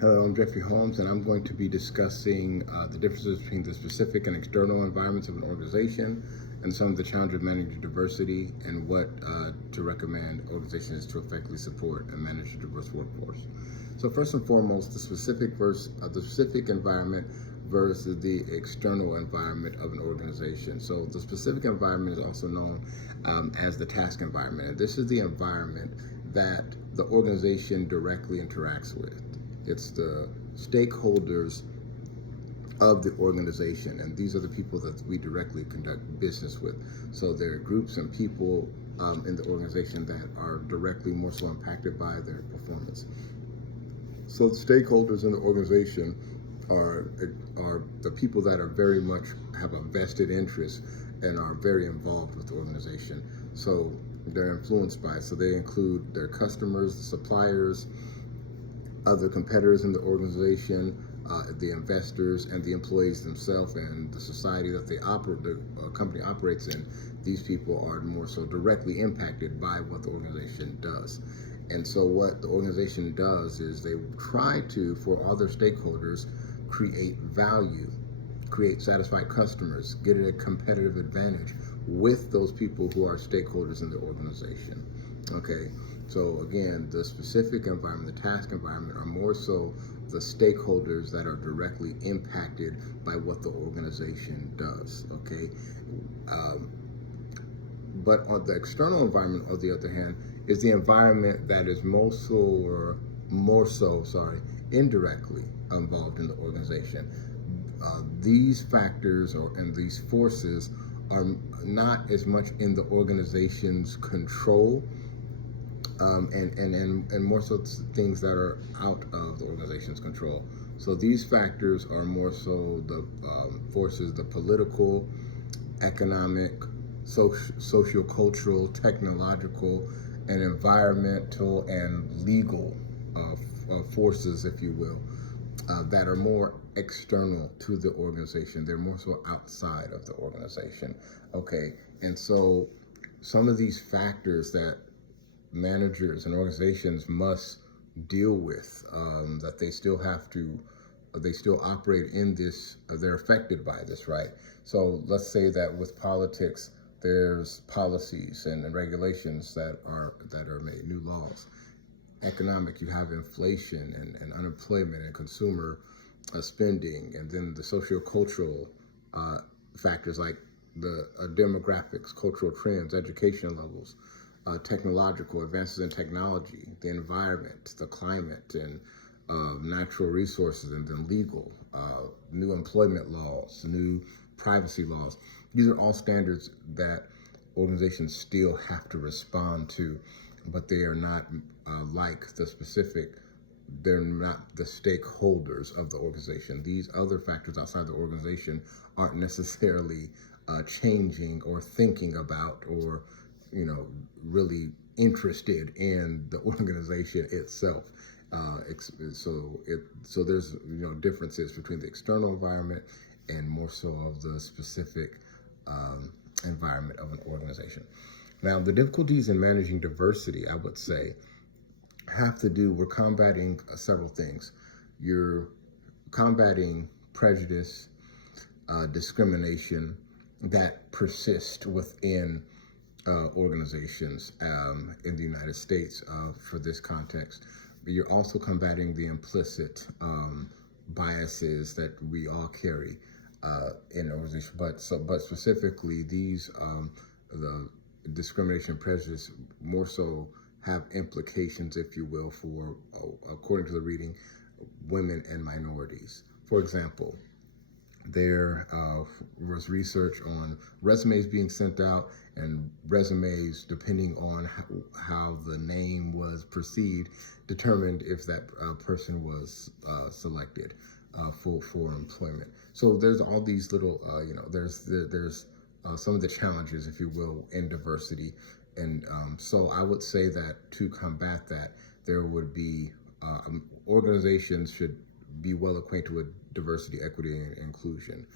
Hello, I'm Jeffrey Holmes, and I'm going to be discussing the differences between the specific and external environments of an organization and some of the challenges of managing diversity and what to recommend organizations to effectively support and manage a diverse workforce. So first and foremost, the specific environment versus the external environment of an organization. So the specific environment is also known as the task environment, and this is the environment that the organization directly interacts with. It's the stakeholders of the organization, and these are the people that we directly conduct business with. So there are groups and people in the organization that are directly more so impacted by their performance. So the stakeholders in the organization are the people that are very much have a vested interest and are very involved with the organization. So they're influenced by it. So they include their customers, the suppliers, other competitors in the organization, the investors, and the employees themselves, and the society that the company operates in. These people are more so directly impacted by what the organization does. And so, what the organization does is they try to, for all their stakeholders, create value, create satisfied customers, get a competitive advantage with those people who are stakeholders in the organization. Okay, so again, the specific environment, the task environment, are more so the stakeholders that are directly impacted by what the organization does. Okay, um, but on the external environment, on the other hand, is the environment that is more so, indirectly involved in the organization. These factors and these forces are not as much in the organization's control, and more so things that are out of the organization's control. So these factors are more so the forces, the political, economic, socio-cultural, technological, and environmental and legal forces, if you will, that are more external to the organization. They're more so outside of the organization. Okay, and so some of these factors that managers and organizations must deal with, that they still operate in this, they're affected by this, right? So let's say that with politics, there's policies and regulations that are made, new laws. Economic, you have inflation and unemployment and consumer spending, and then the socio-cultural uh, factors like the demographics, cultural trends, education levels, technological advances in technology, the environment, the climate, and natural resources, and then legal, new employment laws, new privacy laws. These are all standards that organizations still have to respond to, but they are not like the specific, they're not the stakeholders of the organization. These other factors outside the organization aren't necessarily changing or thinking about or, really interested in the organization itself. So there's differences between the external environment and more so of the specific environment of an organization. Now, the difficulties in managing diversity, I would say, have to do with combating several things. You're combating prejudice, discrimination that persist within organizations in the United States for this context. But you're also combating the implicit biases that we all carry in organization. But specifically, the discrimination and prejudice more so have implications, if you will, for, according to the reading, women and minorities. For example, there was research on resumes being sent out, and resumes, depending on how the name was perceived, determined if that person was selected for employment. So there's all these little, there's some of the challenges, if you will, in diversity. And so I would say that to combat that, there would be organizations should be well acquainted with diversity, equity, and inclusion,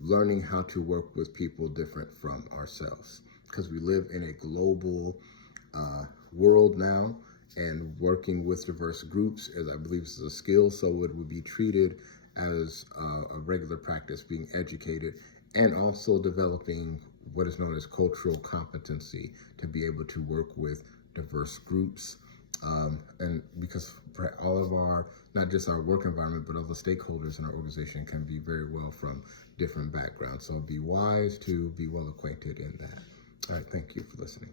learning how to work with people different from ourselves, because we live in a global world now, and working with diverse groups, as I believe is a skill, so it would be treated as a regular practice, being educated, and also developing what is known as cultural competency to be able to work with diverse groups. And because all of our, not just our work environment, but other stakeholders in our organization can be very well from different backgrounds. So be wise to be well acquainted in that. All right, thank you for listening.